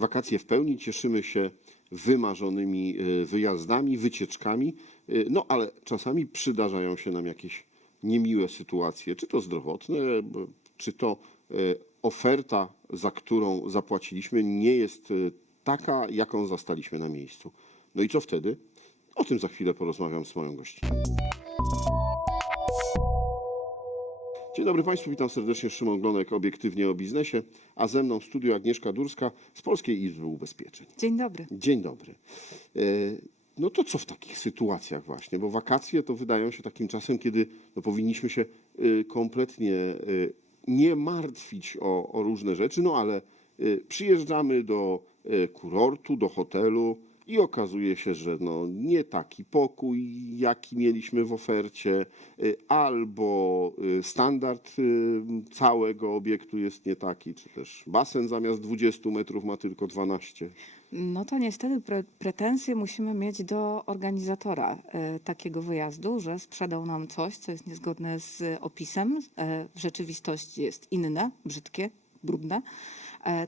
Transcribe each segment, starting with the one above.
wakacje w pełni, cieszymy się wymarzonymi e, wyjazdami, wycieczkami, e, no ale czasami przydarzają się nam jakieś niemiłe sytuacje, czy to zdrowotne, czy to e, oferta, za którą zapłaciliśmy, nie jest taka, jaką zastaliśmy na miejscu. No i co wtedy? O tym za chwilę porozmawiam z moją gościnią. Dzień dobry Państwu, witam serdecznie. Szymon Glonek, obiektywnie o biznesie, a ze mną w studiu Agnieszka Durska z Polskiej Izby Ubezpieczeń. Dzień dobry. Dzień dobry. E, No to co w takich sytuacjach właśnie? Bo wakacje to wydają się takim czasem, kiedy no, powinniśmy się e, kompletnie e, nie martwić o, o różne rzeczy, no ale przyjeżdżamy do kurortu, do hotelu i okazuje się, że no, nie taki pokój, jaki mieliśmy w ofercie, e, albo e, standard e, całego obiektu jest nie taki, czy też basen zamiast 20 metrów ma tylko 12. No to niestety pre pretensje musimy mieć do organizatora e, takiego wyjazdu, że sprzedał nam coś, co jest niezgodne z opisem, e, w rzeczywistości jest inne, brzydkie, brudne,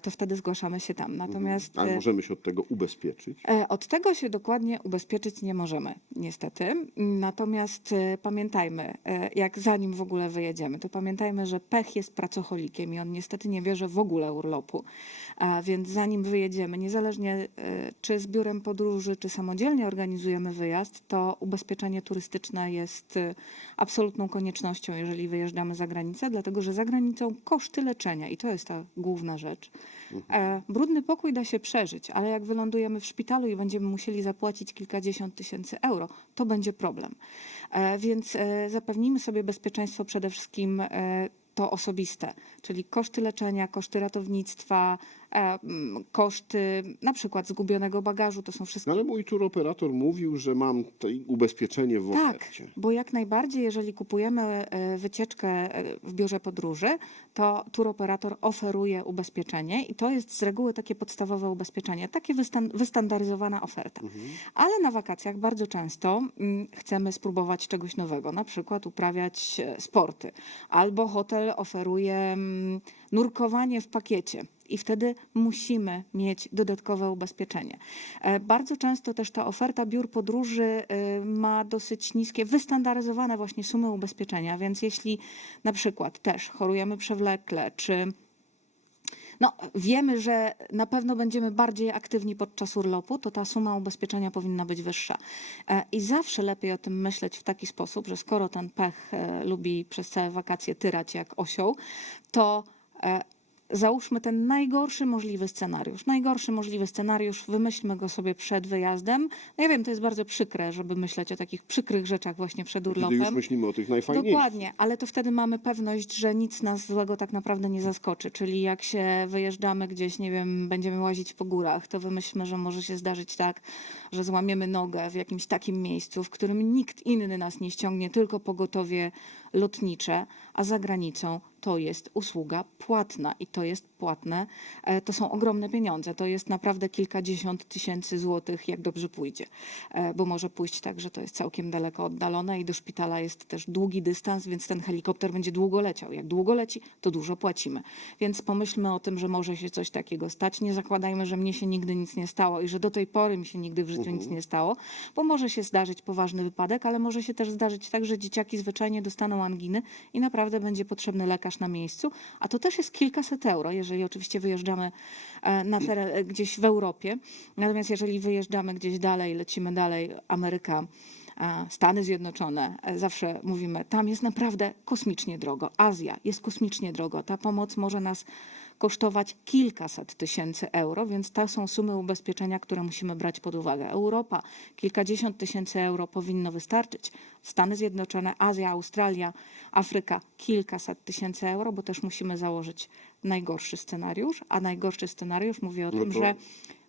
to wtedy zgłaszamy się tam. Natomiast Ale e, możemy się od tego ubezpieczyć. E, Od tego się dokładnie ubezpieczyć nie możemy, niestety. Natomiast e, pamiętajmy, e, jak zanim w ogóle wyjedziemy, to pamiętajmy, że pech jest pracocholikiem i on niestety nie bierze w ogóle urlopu. A więc zanim wyjedziemy, niezależnie e, czy z biurem podróży, czy samodzielnie organizujemy wyjazd, to ubezpieczenie turystyczne jest e, absolutną koniecznością, jeżeli wyjeżdżamy za granicę, dlatego że za granicą koszty leczenia i to jest ta główna rzecz. E, brudny pokój da się przeżyć, ale jak wylądujemy w szpitalu i będziemy musieli zapłacić kilkadziesiąt tysięcy euro, to będzie problem. E, więc e, sobie bezpieczeństwo przede wszystkim e, to osobiste, czyli koszty leczenia, koszty ratownictwa, e, mm, koszty na przykład zgubionego bagażu, to są wszystko No ale mój turoperator mówił, że mam tutaj ubezpieczenie w tak, ofercie. bo jak najbardziej, jeżeli kupujemy e, wycieczkę e, w biurze podróży, to turoperator oferuje ubezpieczenie i to jest z reguły takie podstawowe ubezpieczenie, takie wystan- wystandaryzowana oferta. Ale na wakacjach bardzo często mm, chcemy spróbować czegoś nowego, na przykład uprawiać sporty, albo hotel oferuje mm, nurkowanie w pakiecie. I wtedy musimy mieć dodatkowe ubezpieczenie. E, Bardzo często też ta oferta biur podróży e, ma dosyć niskie, wystandaryzowane właśnie sumy ubezpieczenia, więc jeśli na przykład też chorujemy przewlekle, czy no, wiemy, że na pewno będziemy bardziej aktywni podczas urlopu, to ta suma ubezpieczenia powinna być wyższa. E, I zawsze lepiej o tym myśleć w taki sposób, że skoro ten pech lubi przez całe wakacje tyrać jak osioł, to załóżmy ten najgorszy możliwy scenariusz. Najgorszy możliwy scenariusz, wymyślmy go sobie przed wyjazdem. No ja wiem, to jest bardzo przykre, żeby myśleć o takich przykrych rzeczach właśnie przed Kiedy urlopem. już myślimy o tych najfajniejszych. Dokładnie, ale to wtedy mamy pewność, że nic nas złego tak naprawdę nie zaskoczy. Czyli jak się wyjeżdżamy gdzieś, nie wiem, będziemy łazić po górach, to wymyślmy, że może się zdarzyć tak, że złamiemy nogę w jakimś takim miejscu, w którym nikt inny nas nie ściągnie, tylko pogotowie lotnicze, a za granicą to jest usługa płatna i to jest płatne. E, To są ogromne pieniądze. To jest naprawdę kilkadziesiąt tysięcy złotych, jak dobrze pójdzie. E, Bo może pójść tak, że to jest całkiem daleko oddalone i do szpitala jest też długi dystans, więc ten helikopter będzie długo leciał. Jak długo leci, to dużo płacimy. Więc pomyślmy o tym, że może się coś takiego stać. Nie zakładajmy, że mnie się nigdy nic nie stało i że do tej pory mi się nigdy w życiu nic nie stało, bo może się zdarzyć poważny wypadek, ale może się też zdarzyć tak, że dzieciaki zwyczajnie dostaną anginy i naprawdę będzie potrzebny lekarz na miejscu, a to też jest kilkaset euro, jeżeli oczywiście wyjeżdżamy e, na teren, e, gdzieś w Europie. Natomiast jeżeli wyjeżdżamy gdzieś dalej, lecimy dalej, Ameryka, e, Stany Zjednoczone, zawsze mówimy, tam jest naprawdę kosmicznie drogo. Azja jest kosmicznie drogo. Ta pomoc może nas kosztować kilkaset tysięcy euro, więc to są sumy ubezpieczenia, które musimy brać pod uwagę. Europa, kilkadziesiąt tysięcy euro powinno wystarczyć. Stany Zjednoczone, Azja, Australia, Afryka, kilkaset tysięcy euro, bo też musimy założyć najgorszy scenariusz, a najgorszy scenariusz mówi o No tym, to- że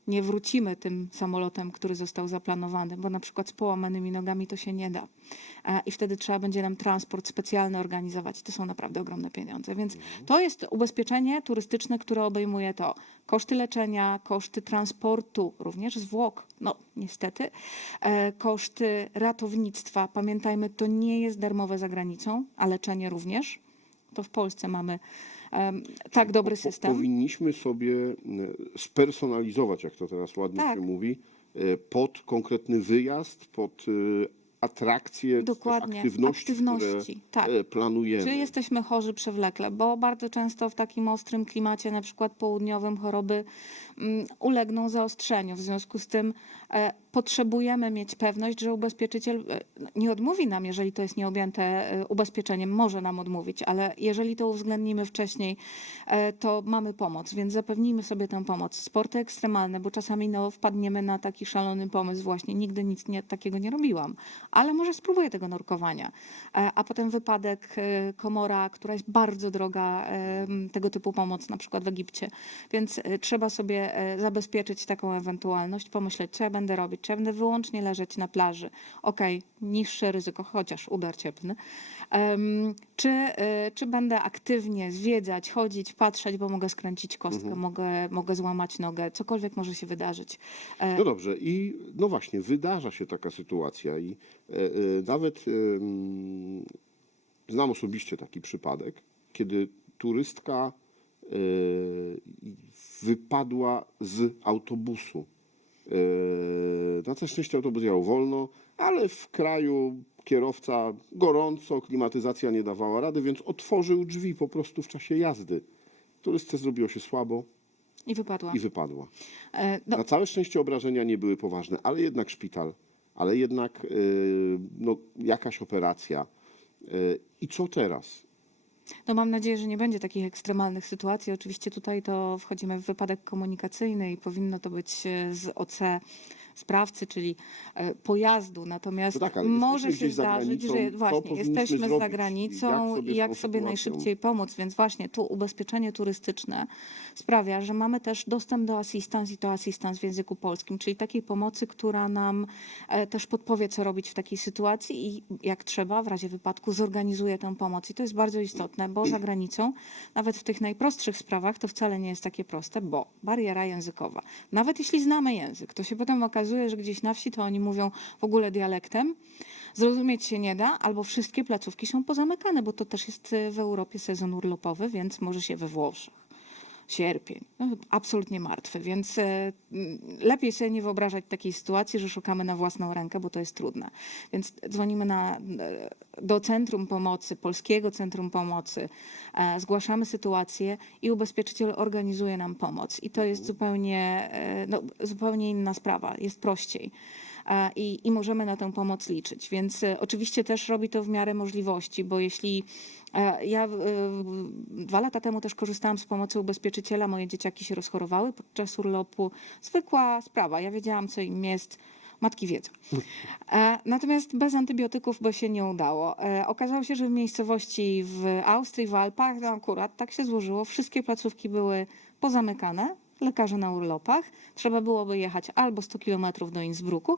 nie wrócimy tym samolotem, który został zaplanowany, bo na przykład z połamanymi nogami to się nie da. I wtedy trzeba będzie nam transport specjalny organizować. To są naprawdę ogromne pieniądze. Więc to jest ubezpieczenie turystyczne, które obejmuje to koszty leczenia, koszty transportu, również zwłok, no niestety, e, koszty ratownictwa. Pamiętajmy, to nie jest darmowe za granicą, a leczenie również. To w Polsce mamy tak dobry system. Powinniśmy sobie e, spersonalizować, jak to teraz ładnie Tak. się mówi, e, pod konkretny wyjazd, pod e, atrakcje, Dokładnie, aktywności, aktywności, które tak. planujemy. Czy jesteśmy chorzy przewlekle? Bo bardzo często w takim ostrym klimacie, na przykład południowym, choroby ulegną zaostrzeniu. W związku z tym e, potrzebujemy mieć pewność, że ubezpieczyciel e, nie odmówi nam, jeżeli to jest nieobjęte e, ubezpieczeniem, może nam odmówić, ale jeżeli to uwzględnimy wcześniej, to mamy pomoc, więc zapewnijmy sobie tę pomoc. Sporty ekstremalne, bo czasami no, wpadniemy na taki szalony pomysł właśnie, nigdy nic nie, takiego nie robiłam, ale może spróbuję tego nurkowania. A potem wypadek, komora, która jest bardzo droga, tego typu pomoc, na przykład w Egipcie. Więc trzeba sobie e, zabezpieczyć taką ewentualność, pomyśleć, co ja będę robić, czy ja będę wyłącznie leżeć na plaży. Okej, niższe ryzyko, chociaż udar cieplny. Em, Czy, e, czy będę aktywnie zwiedzać, chodzić, patrzeć, bo mogę skręcić kostkę, mogę, mogę złamać nogę, cokolwiek może się wydarzyć. E, No dobrze, i no właśnie, wydarza się taka sytuacja i e, e, nawet em, znam osobiście taki przypadek, kiedy turystka e, wypadła z autobusu. E, na całe szczęście autobus jechał wolno, ale w kraju kierowca gorąco, klimatyzacja nie dawała rady, więc otworzył drzwi po prostu w czasie jazdy. Turystce zrobiło się słabo I wypadła. i wypadła. E, No, Na całe szczęście obrażenia nie były poważne, ale jednak szpital, ale jednak yy, no, jakaś operacja. Yy, I co teraz? No mam nadzieję, że nie będzie takich ekstremalnych sytuacji. Oczywiście tutaj to wchodzimy w wypadek komunikacyjny i powinno to być e, z OC sprawcy, czyli e, pojazdu. Natomiast No tak, ale może jesteśmy się gdzieś za zdarzyć, granicą. że Co właśnie powinniśmy jesteśmy zrobić? za granicą Jak sobie i z jak sobie sytuacją? najszybciej pomóc. Więc właśnie tu ubezpieczenie turystyczne sprawia, że mamy też dostęp do asystans i to asystans w języku polskim, czyli takiej pomocy, która nam e, też podpowie, co robić w takiej sytuacji i jak trzeba, w razie wypadku, zorganizuje tę pomoc. I to jest bardzo istotne, bo za granicą, nawet w tych najprostszych sprawach, to wcale nie jest takie proste, bo bariera językowa. Nawet jeśli znamy język, to się potem okazuje, że gdzieś na wsi to oni mówią w ogóle dialektem. Zrozumieć się nie da, albo wszystkie placówki są pozamykane, bo to też jest e, w Europie sezon urlopowy, więc może się we Włoszech sierpień. No, absolutnie martwy, więc e, m, lepiej sobie nie wyobrażać takiej sytuacji, że szukamy na własną rękę, bo to jest trudne. Więc dzwonimy na, e, do Centrum Pomocy, Polskiego Centrum Pomocy, e, zgłaszamy sytuację i ubezpieczyciel organizuje nam pomoc. I to jest zupełnie, e, no, zupełnie inna sprawa, jest prościej. E, I, I możemy na tę pomoc liczyć. Więc e, oczywiście też robi to w miarę możliwości, bo jeśli e, ja dwa lata temu też korzystałam z pomocy ubezpieczyciela, moje dzieciaki się rozchorowały podczas urlopu. Zwykła sprawa, ja wiedziałam, co im jest. Matki wiedzą. Natomiast bez antybiotyków by się nie udało. Okazało się, że w miejscowości w Austrii, w Alpach, no akurat tak się złożyło, wszystkie placówki były pozamykane, lekarze na urlopach. Trzeba byłoby jechać albo 100 kilometrów do Innsbrucku,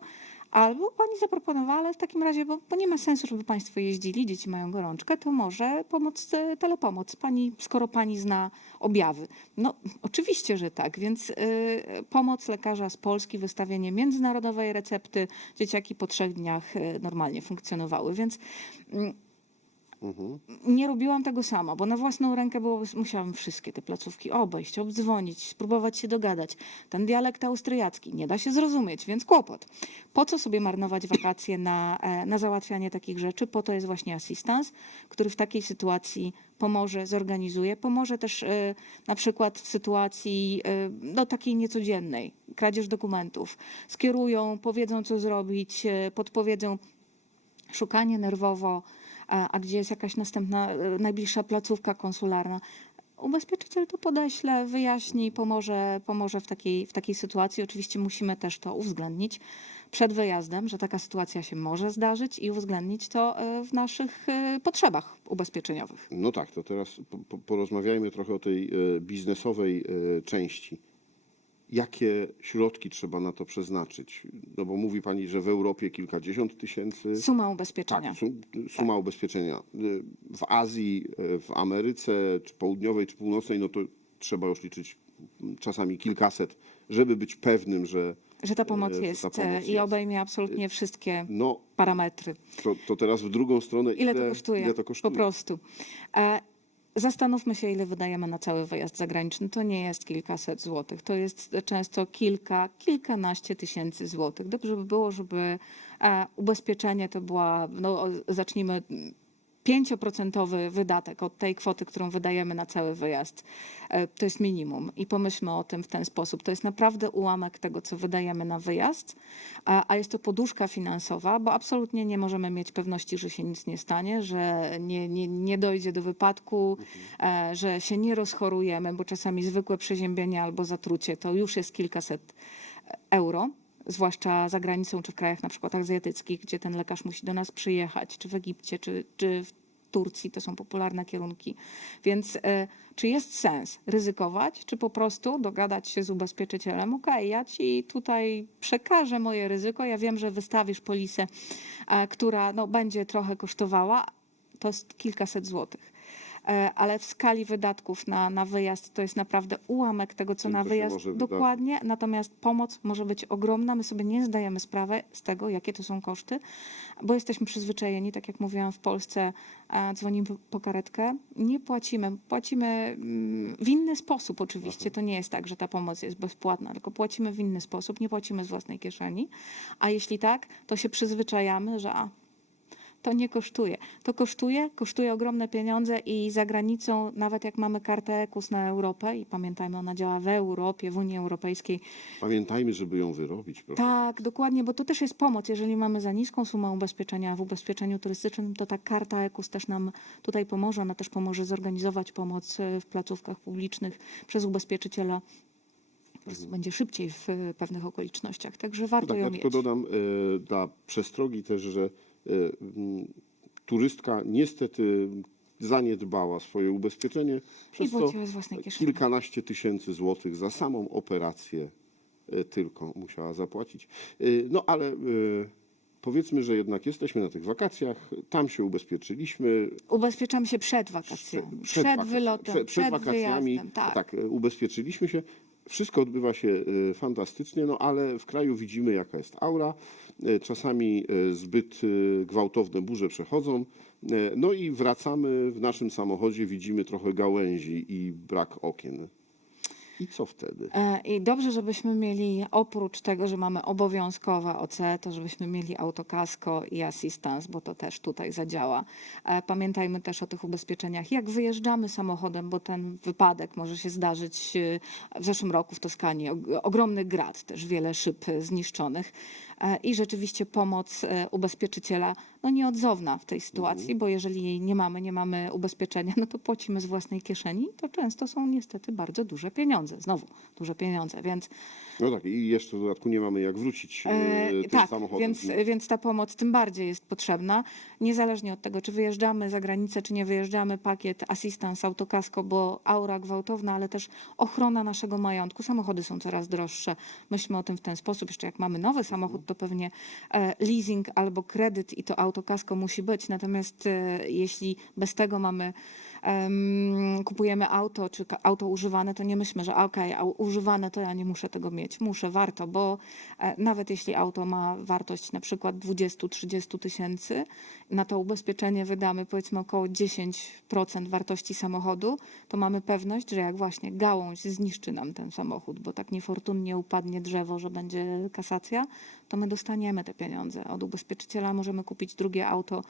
albo pani zaproponowała, ale w takim razie, bo, bo nie ma sensu, żeby państwo jeździli, dzieci mają gorączkę, to może pomoc, e, telepomoc, pani, skoro pani zna objawy. No oczywiście, że tak, więc y, pomoc lekarza z Polski, wystawienie międzynarodowej recepty, dzieciaki po trzech dniach y, normalnie funkcjonowały, więc mm, nie robiłam tego sama, bo na własną rękę byłoby, musiałam wszystkie te placówki obejść, obdzwonić, spróbować się dogadać. Ten dialekt austriacki nie da się zrozumieć, więc kłopot. Po co sobie marnować wakacje na, e, na załatwianie takich rzeczy? Po to jest właśnie asystans, który w takiej sytuacji pomoże, zorganizuje. Pomoże też e, na przykład w sytuacji e, no, takiej niecodziennej, kradzież dokumentów. Skierują, powiedzą co zrobić, e, podpowiedzą szukanie nerwowo, a, gdzie jest jakaś następna, e, najbliższa placówka konsularna. Ubezpieczyciel to podeśle, wyjaśni, pomoże, pomoże w, takiej, w takiej sytuacji. Oczywiście musimy też to uwzględnić przed wyjazdem, że taka sytuacja się może zdarzyć i uwzględnić to e, w naszych e, potrzebach ubezpieczeniowych. No tak, to teraz po, po, porozmawiajmy trochę o tej biznesowej części. Jakie środki trzeba na to przeznaczyć? No bo mówi Pani, że w Europie kilkadziesiąt tysięcy. Suma ubezpieczenia. Tak, sum, suma ubezpieczenia. Y, W Azji, w Ameryce, czy południowej, czy północnej, no to trzeba już liczyć czasami kilkaset, żeby być pewnym, że Że ta pomoc e, że ta jest pomoc e, i jest. obejmie absolutnie wszystkie no, parametry. to, to teraz w drugą stronę. Ile to kosztuje? Ile to kosztuje? Po prostu. Zastanówmy się, ile wydajemy na cały wyjazd zagraniczny. To nie jest kilkaset złotych, to jest często kilka, kilkanaście tysięcy złotych. Dobrze by było, żeby e, ubezpieczenie to była, no zacznijmy, 5% wydatek od tej kwoty, którą wydajemy na cały wyjazd. E, To jest minimum i pomyślmy o tym w ten sposób. To jest naprawdę ułamek tego, co wydajemy na wyjazd, a, jest to poduszka finansowa, bo absolutnie nie możemy mieć pewności, że się nic nie stanie, że nie, nie, nie dojdzie do wypadku, e, że się nie rozchorujemy, bo czasami zwykłe przeziębienie albo zatrucie to już jest kilkaset euro zwłaszcza za granicą, czy w krajach na przykład azjatyckich, gdzie ten lekarz musi do nas przyjechać, czy w Egipcie, czy, czy w Turcji, to są popularne kierunki. Więc e, czy jest sens ryzykować, czy po prostu dogadać się z ubezpieczycielem, ok, ja ci tutaj przekażę moje ryzyko, ja wiem, że wystawisz polisę, e, która no, będzie trochę kosztowała, to jest kilkaset złotych. E, Ale w skali wydatków na, na wyjazd to jest naprawdę ułamek tego, co Tym, na co się wyjazd może wydarzyć. dokładnie. Natomiast pomoc może być ogromna. My sobie nie zdajemy sprawy z tego, jakie to są koszty, bo jesteśmy przyzwyczajeni, tak jak mówiłam, w Polsce e, dzwonimy po karetkę, nie płacimy. Płacimy mm, w inny sposób oczywiście. To nie jest tak, że ta pomoc jest bezpłatna, tylko płacimy w inny sposób, nie płacimy z własnej kieszeni. A jeśli tak, to się przyzwyczajamy, że a, to nie kosztuje. To kosztuje, kosztuje ogromne pieniądze i za granicą, nawet jak mamy kartę EKUS na Europę i pamiętajmy, ona działa w Europie, w Unii Europejskiej. Pamiętajmy, żeby ją wyrobić. Proszę. Tak, dokładnie, bo to też jest pomoc. Jeżeli mamy za niską sumę ubezpieczenia w ubezpieczeniu turystycznym, to ta karta EKUS też nam tutaj pomoże. Ona też pomoże zorganizować pomoc e, w placówkach publicznych przez ubezpieczyciela. Po prostu będzie szybciej w e, pewnych okolicznościach. Także No warto tak, ją ja mieć. tylko dodam e, dla przestrogi też, że turystka niestety zaniedbała swoje ubezpieczenie, przez co płaciła z własnej kieszeni. kilkanaście tysięcy złotych za samą operację e, tylko musiała zapłacić. E, No ale powiedzmy, że jednak jesteśmy na tych wakacjach, tam się ubezpieczyliśmy, Ubezpieczamy się przed wakacjami, przed, wakac- wylotem, przed, przed wakacjami. wyjazdem. Tak. e, ubezpieczyliśmy się. Wszystko odbywa się e, fantastycznie, no ale w kraju widzimy, jaka jest aura. E, Czasami e, zbyt gwałtowne burze przechodzą. No i wracamy w naszym samochodzie, widzimy trochę gałęzi i brak okien. I co wtedy? E, I dobrze, żebyśmy mieli oprócz tego, że mamy obowiązkowe OC, to żebyśmy mieli autokasko i assistance, bo to też tutaj zadziała. E, Pamiętajmy też o tych ubezpieczeniach. Jak wyjeżdżamy samochodem, bo ten wypadek może się zdarzyć e, w zeszłym roku w Toskanii, og- ogromny grad, też wiele szyb zniszczonych. I rzeczywiście pomoc ubezpieczyciela no nieodzowna w tej sytuacji, bo jeżeli jej nie mamy, nie mamy ubezpieczenia, no to płacimy z własnej kieszeni. To często są niestety bardzo duże pieniądze. Znowu duże pieniądze, więc No tak, i jeszcze w dodatku nie mamy jak wrócić e, E, tym tak, samochodem. więc, więc ta pomoc tym bardziej jest potrzebna. Niezależnie od tego, czy wyjeżdżamy za granicę, czy nie wyjeżdżamy, pakiet assistance, autokasko, bo aura gwałtowna, ale też ochrona naszego majątku. Samochody są coraz droższe. Myślmy o tym w ten sposób. Jeszcze jak mamy nowy samochód, to pewnie e, leasing albo kredyt i to autokasko musi być. Natomiast e, jeśli bez tego mamy em, kupujemy auto, czy auto używane, to nie myślmy, że okej, a używane to ja nie muszę tego mieć. Muszę, warto, bo e, nawet jeśli auto ma wartość na przykład 20-30 tysięcy, na to ubezpieczenie wydamy powiedzmy około 10% wartości samochodu, to mamy pewność, że jak właśnie gałąź zniszczy nam ten samochód, bo tak niefortunnie upadnie drzewo, że będzie kasacja, to my dostaniemy te pieniądze. Od ubezpieczyciela możemy kupić drugie auto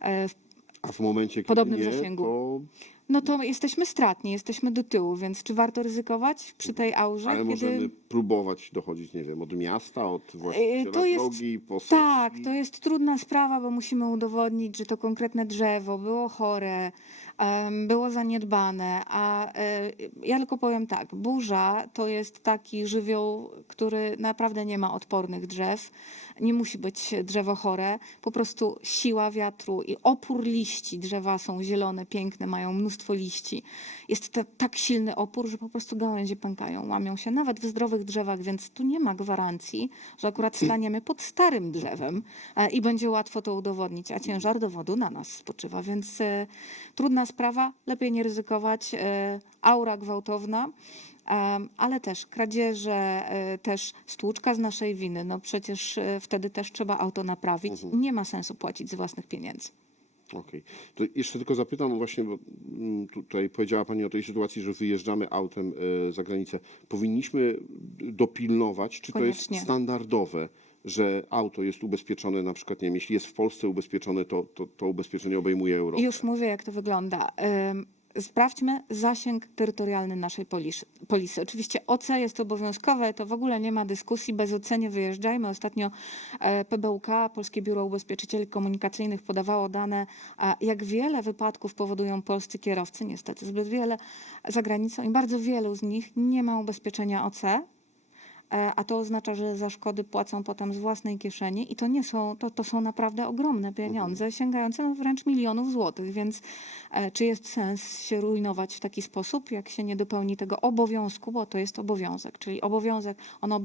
e, w A w momencie, kiedy podobnym nie, zasięgu. to no to jesteśmy stratni, jesteśmy do tyłu, więc czy warto ryzykować przy tej aurze? Ale kiedy... możemy próbować dochodzić, nie wiem, od miasta, od właściciela to jest- drogi, po sekcji. Tak, to jest trudna sprawa, bo musimy udowodnić, że to konkretne drzewo było chore, em, było zaniedbane, a e, ja tylko powiem tak, burza to jest taki żywioł, który naprawdę nie ma odpornych drzew, nie musi być drzewo chore, po prostu siła wiatru i opór liści, drzewa są zielone, piękne, mają mnóstwo liści, jest to tak silny opór, że po prostu gałęzie pękają, łamią się, nawet w zdrowych drzewach, więc tu nie ma gwarancji, że akurat staniemy pod starym drzewem e, i będzie łatwo to udowodnić, a ciężar dowodu na nas spoczywa, więc e, trudna sprawa, lepiej nie ryzykować, e, aura gwałtowna, ale też kradzieże, też stłuczka z naszej winy, no przecież wtedy też trzeba auto naprawić, nie ma sensu płacić z własnych pieniędzy. Okej. To jeszcze tylko zapytam właśnie, bo mm, tutaj powiedziała Pani o tej sytuacji, że wyjeżdżamy autem e, za granicę. Powinniśmy dopilnować, czy to Koniecznie. jest standardowe, że auto jest ubezpieczone, na przykład, nie wiem, jeśli jest w Polsce ubezpieczone, to, to, to ubezpieczenie obejmuje Europę. Już mówię, jak to wygląda. Ym, Sprawdźmy zasięg terytorialny naszej polis- polisy. Oczywiście OC jest obowiązkowe, to w ogóle nie ma dyskusji. Bez OC nie wyjeżdżajmy. Ostatnio e, PBUK, Polskie Biuro Ubezpieczycieli Komunikacyjnych, podawało dane, a jak wiele wypadków powodują polscy kierowcy, niestety zbyt wiele, za granicą i bardzo wielu z nich nie ma ubezpieczenia OC. E, a to oznacza, że za szkody płacą potem z własnej kieszeni i to nie są, to, to są naprawdę ogromne pieniądze, sięgające no wręcz milionów złotych, więc e, czy jest sens się rujnować w taki sposób, jak się nie dopełni tego obowiązku, bo to jest obowiązek, czyli obowiązek, ono e,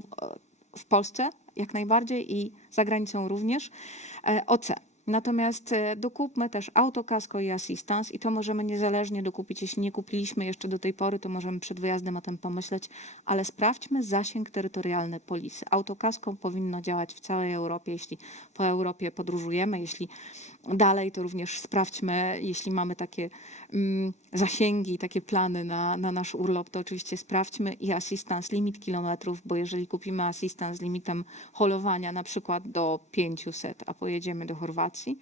w Polsce jak najbardziej i za granicą również, OC. Natomiast e, dokupmy też autokasko i assistance i to możemy niezależnie dokupić. Jeśli nie kupiliśmy jeszcze do tej pory, to możemy przed wyjazdem o tym pomyśleć, ale sprawdźmy zasięg terytorialny polisy. Autokasko powinno działać w całej Europie, jeśli po Europie podróżujemy, jeśli dalej, to również sprawdźmy, jeśli mamy takie mm, zasięgi, takie plany na, na nasz urlop, to oczywiście sprawdźmy i assistance, limit kilometrów, bo jeżeli kupimy assistance z limitem holowania na przykład do 500, a pojedziemy do Chorwacji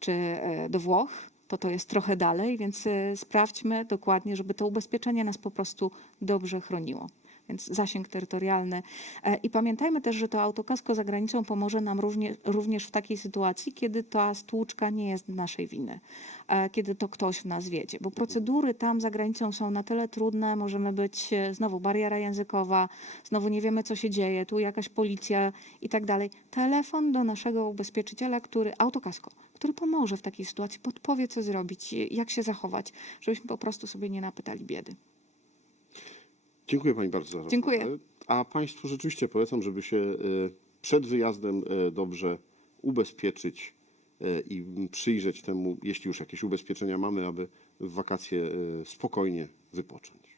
czy e, do Włoch, to to jest trochę dalej, więc e, sprawdźmy dokładnie, żeby to ubezpieczenie nas po prostu dobrze chroniło. Więc zasięg terytorialny. E, I pamiętajmy też, że to autokasko za granicą pomoże nam również w takiej sytuacji, kiedy ta stłuczka nie jest naszej winy, e, kiedy to ktoś w nas wiedzie. Bo procedury tam za granicą są na tyle trudne, możemy być e, znowu bariera językowa, znowu nie wiemy, co się dzieje, tu jakaś policja i tak dalej. Telefon do naszego ubezpieczyciela, który, autokasko, który pomoże w takiej sytuacji, podpowie, co zrobić, jak się zachować, żebyśmy po prostu sobie nie napytali biedy. Dziękuję Pani bardzo za rozmowę. Dziękuję. A Państwu rzeczywiście polecam, żeby się e, przed wyjazdem e, dobrze ubezpieczyć e, i przyjrzeć temu, jeśli już jakieś ubezpieczenia mamy, aby w wakacje spokojnie wypocząć.